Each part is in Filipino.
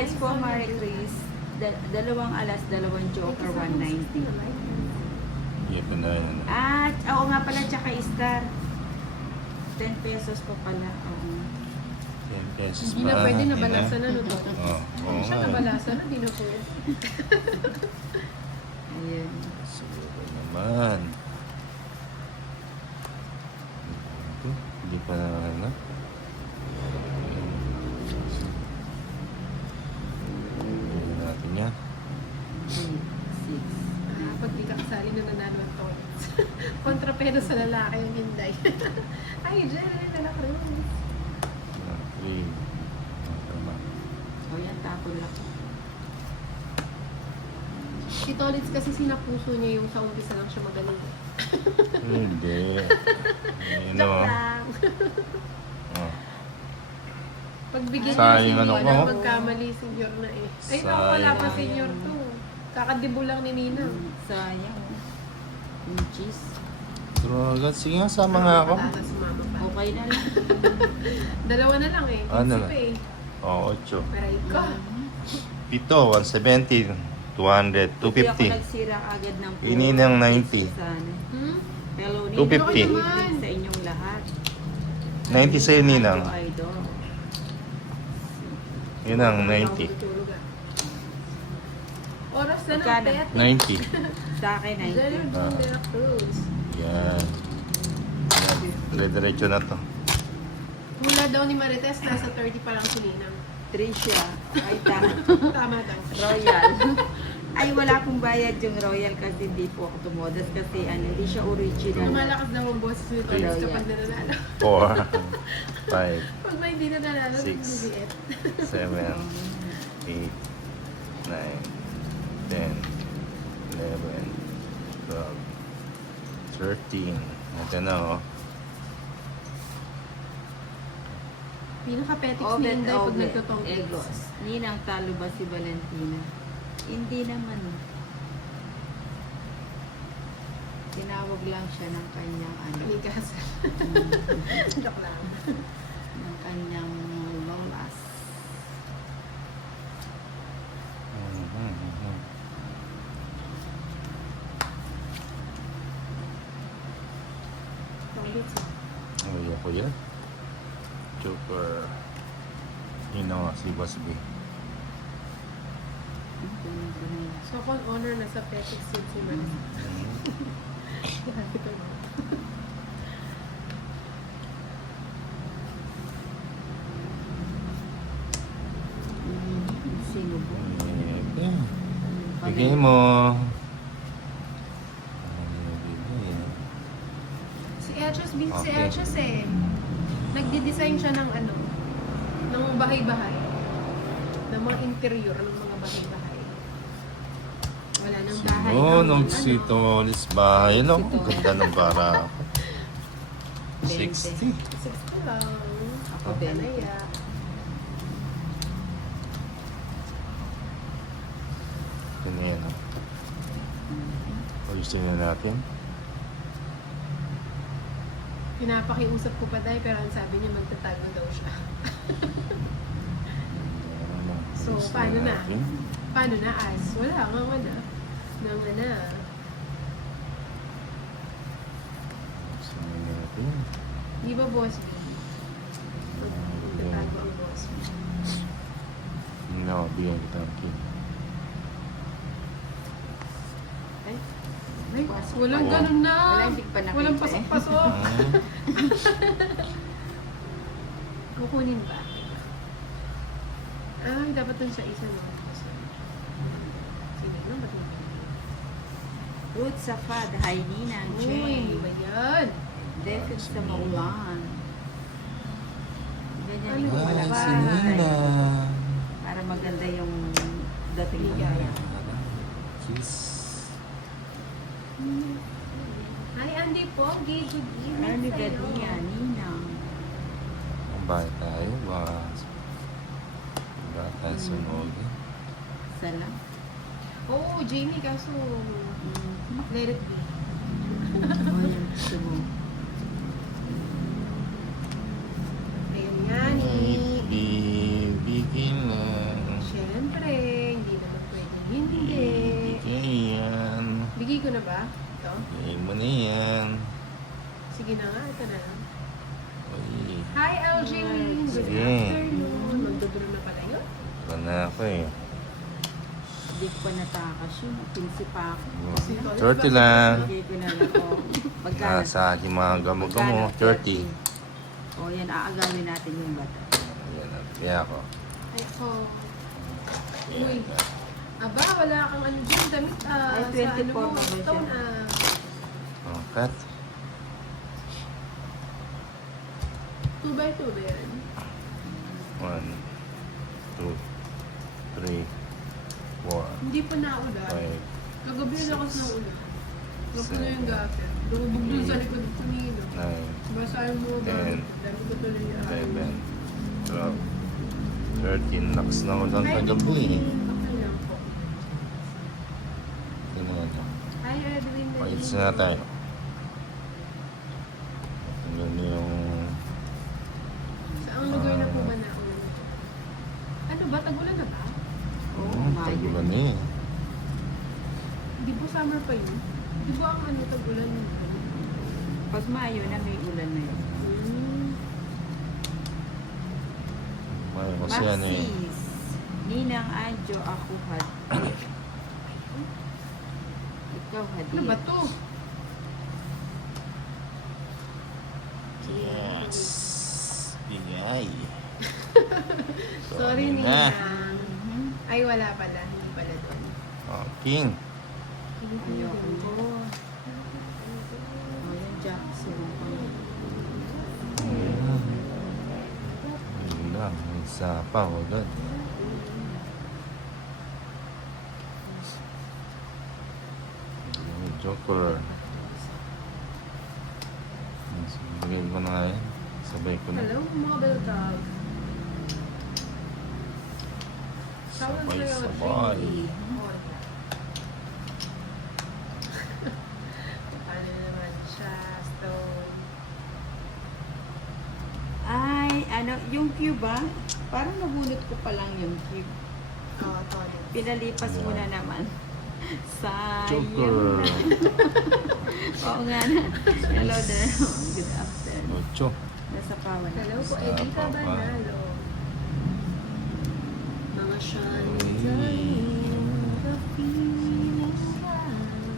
Yes po, Marie Chris. Dalawang alas, dalawang joker, 190. Iya ko na yan. Ah, oo nga pala, tsaka star. 10 pesos po pala. Oo. 10 pesos Hindi na pwede nabalasan na no to. Oo, oo Siya nga. nabalasan na, hindi na pwede. Ayun. Siguro naman. Ito, hindi pa na ano. Hindi natin yan. 6. Pag di ka kasali na nanalo ang toilets. Kontrapero sa lalaki yung hinday. Ay, Jen, nalak rin. 3. Tama. O yan, tapon lang. Si Tolitz kasi sinapuso niya yung sa umpisa lang siya magaling. Hindi. Ayun o. Joke lang. Oh. Pagbigyan Sayang niya si ano Nina, ko. pagkamali senior na eh. Ay, Sayang. ako wala pa senior to. Kakadibo lang ni Nina. Sayang. Yung cheese. Drogat. Sige nga, sama nga ako. Patata si mama pa. Okay na lang. Dalawa na lang eh. Ano Isip na? eh. Oo, 8. Aray ko. 7, 170, 200, Hindi ako 250. nagsira agad ng Ininang 90. Sana. Hmm? Hello, 250. Good evening sa inyong lahat. 90 sa'yo, Ninang. Idol. Yun ang 90. Tulog ah. Oras na ng Magkano? pet. Sa akin, Diyan yung 90. Ah. Dela Cruz. Yan. Dire-diretso na to. Mula daw ni Marites, nasa 30 pa lang si Ninang. Tricia. Ay, tama. Tama daw. Royal. Ay, wala akong bayad yung Royal kasi hindi po ako tumodas kasi hindi siya original. Lumalakas daw ang boses ni Tolitz Hello, kapag yan. nananalo. 4, 5, Pag may hindi nananalo, Six. bibiit. 7, 8, 9, 10, 11, 12, 13. Ito na oh. Pinaka-petix ni Obet, Inday pag Obet. nagtotong Egos. Ninang talo ba si Valentina? Hindi naman. Tinawag lang siya ng kanyang Ligas. Joke lang. ng kanyang lolas. Tolitz. Ay, ako yan. Super. Yun nga si Boss B. So, kung honor na sa petix yun si Marites. Grabe ko na. Sino po? Ito. Bigay mo. Si Etches, si Okay. Etches eh. Nagdi-design siya ng ano, ng bahay-bahay. Ng mga interior, ng mga bahay-bahay. Wala nang bahay. Oh, ang nung ano. si Tolis bahay. Ano? Si Tolis. Ganda ng bara. 20. 60. 60 lang. Ako, Okay 20. na yan. Ito na yan. Oh. Ayusin na natin. Pinapakiusap ko pa dahil pero ang sabi niya magtatago daw siya. So, Ayusin paano na? natin. Paano na as? Wala nga wala. Nanga na. Ayusin na natin. Di ba boss B? Magtatago ang boss B. No, bigyan kita ng king. Ay, Ay, pasok. walang Oo. ganun na. Wala, hindi pa nakita Walang eh. pasok-pasok. Hmm. Kukunin ba? Ay, dapat dun sa isa no. Sige, no? Ba't mo? Ruth Safad, hi Ninang. Uy, Cheng. ba yan? David sa Maulan. Ganyan Ano yung ba? Ah, si malabas. Nina. Para maganda yung dating mo. Ligaya. Kiss. Hi, Andy Pogi. Good evening Ano sa'yo. Gadia, Ninang. Bakit tayo? Bakit tayo sumog? Salam. Oo, Jamie, kaso let it be. Oh, yan. Sumo. Ayan nga ni Bibigin lang. Shen. na ba? Ito? Iin mo na yan. Sige na nga, ito na lang. Uy, Hi, LJ Lynn. Good Sige. afternoon. Magdudulo na pala yun. iba na ako eh. Hindi ko pa natakas yun. Pinsi pa ako. 30 lang. Bigay ko na lang. O, magkano? Sa ating mga gamo-gamo, Magkano? 30. O yan, aagawin natin yung bata. Ayan na, kaya ako. Ay, ako. Ayan. Uy. Aba, wala kang ano dyan. Damit, Ay, 24 sa ano mo. pa ba siya? Ito na. Oh, cut. 2x2 ba yan? 1, 2, 3, 4, Hindi pa naulan. 5, Kagabi na ako sa ulan. Gapo na yung Seven. gapit. Lumubog dun sa likod ng kumino. 9, Basahin mo ba? Ten. Dami ko tuloy yung 11, 12, 13. Lakas na ako lang kagabi eh. Okay lang po. Tingnan nyo. Hi, Edwin. Pag-its na tayo. Tingnan nyo yung... Saan lugar na po ba naulan ito? Ano ba? Tagulan na ba? Oo, tagulan na eh. Di po summer pa yun? Di ba ang ano tagulan yun? Pag Mayo na may ulan na yun. May kasi ano eh. Maxis. Ninang Adjo, ako Hadi. Ikaw Hadi. Ano ba to? Yes. Bigay. Sorry, Sorry na. Ninang. Mhm. Ay, wala pala. Hindi pala doon. Oh, King. Ayoko. O yan, Jackson. Yun lang. Isa pa. Agad. Joker. Sabay ko na nga yan. Sabay ko na. Hello, mobile tag. Sabay, sabay. Paano naman siya? Stone. Ay, ano, yung cube ba? Parang nabunot ko pa lang yung cube. Oo, tonic. Pinalipas mo na naman. Sayang. Joker. Oo nga na. Hello there. Good afternoon. Ocho. Nasa pawan. Hello po, Sa Edita papa. Banalo. Mga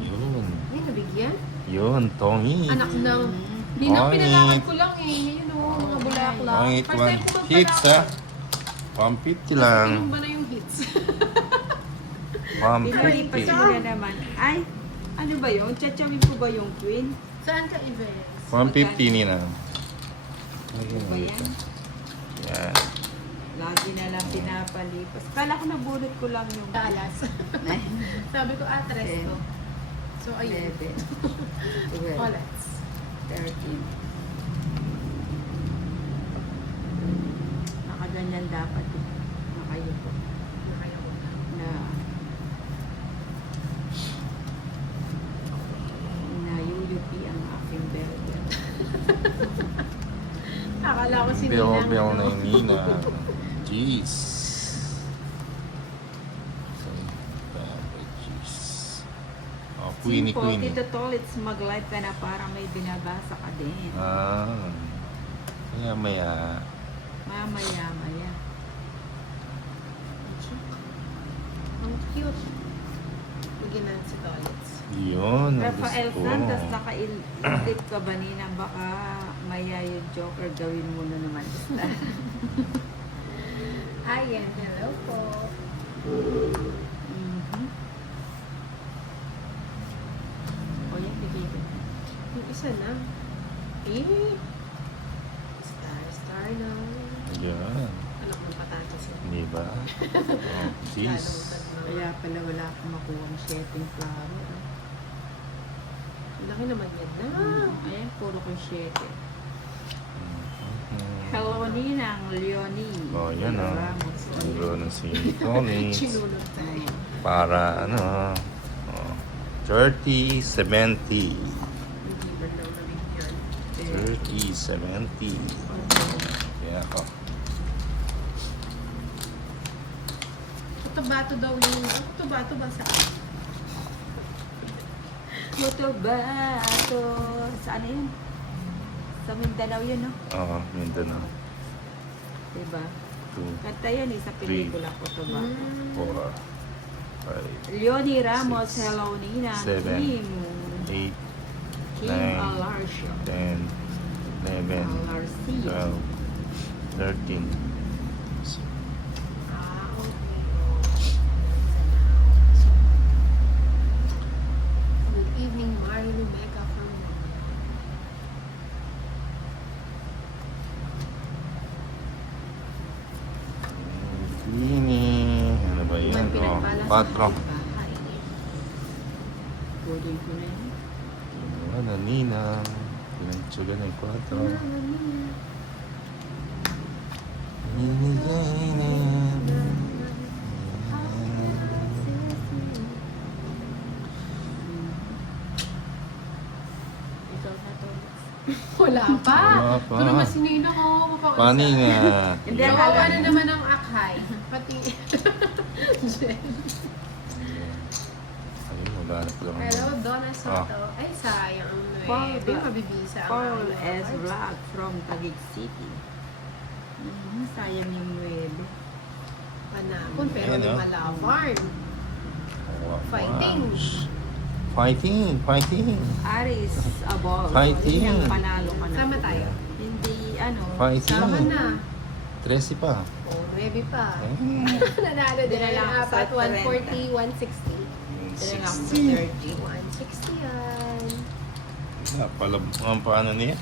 Yun. Ay, nabigyan? Yun, Tongi. Anak ng... Hindi na Tonic. pinalakad ko lang eh. Ngayon o, mga bulaklak. Tongi, First time ko hits magpalakad. ah. 150 lang. Inom ba na yung hits? Pinalipas 150. mo na naman. Ay, ano ba yun? Chachawin ko ba yung queen? Saan ka events? 150 nina. Ano ba yan? Yan. Lagi na lang pinapalipas. Kala ko nabunot ko lang yung... Alas. Sabi ko, tres Ten. to. So, ayun. 11, 12, Collets. 13. Nakaganyan dapat. Nakayupo. Nakayako na. Na nayuyupi ang aking belly. Akala ko si Bel-bel na ano. yung Nina. Jeez. Jeez. Oh, Queenie, Simple, Queenie. Tito Tolits, mag-live ka na para may binabasa ka din. Ah. Kaya maya. Mamaya-maya. Ang cute. Maginan si Tolits. Yun. Rafael gusto ko. Santos, naka-edit ka ba nina? Baka maya yung Joker gawin mo na naman. Ayan, hello po. Mhm. O yan, bigay ko. Yung isa na. Eh. Star na. Yan. Anak ng patatas yun. Di ba? Oh, jeez. Lalutad na. Kaya pala wala akong makuha ng shedding flower. Ang laki naman yan na. Ayan, puro ko shedding. Mhm. Hello, Ninang Leonie. Oh, yan o. Ramos. Siguro na si Tony. Chinunod tayo. Para ano. Oh, 30, 70. Hindi ba lang namin yan? 30, 70. Kaya ako. Cotabato daw yung... Cotabato ba saan? Cotabato. Saan yun? Sa Mindanao yun, no? Oo, Mindanao. Diba? 2, Kanta yan eh sa pelikula Cotabato. 4, 5, Leonie Ramos, 6, hello Nina. 7, Kim. 8, Kim 9, Alarcia. 10, 11, Alarcia. 12, 13. Ah, okay. Good evening, Marilu Mega from Ini, ano ba yan? Ibang pinagpala sa 4. bahay. Kunin ko na yun. Ano, Nina. Pinagtsuga na yung 4. Ikaw na to. Wala pa. Wala pa. Ito naman si Nina ko. Mapapasa. Paano nga? Hindi, Kawawa na naman ang akhay. Pati... Ayun, wala na pala. Hello, Donna Soto. Ay, sayang ang Paul 9. Bla- Mabibisa ang Paul ano. S. Vlog from Taguig City. Sayang yung 9. Panapon, pero Ayan, may oh. malavarn. Wow. Fighting. Fighting. Aris Abol. Fighting. Yung panalo ka na. Sama tayo. Hindi, ano. Fighting. Sama na. 13 pa. O, 9 pa. Eh, Nanalo din Dinala ang ako sa apat. 140, 160. Talaga ako 60. 30. 160 yan. Paano niya?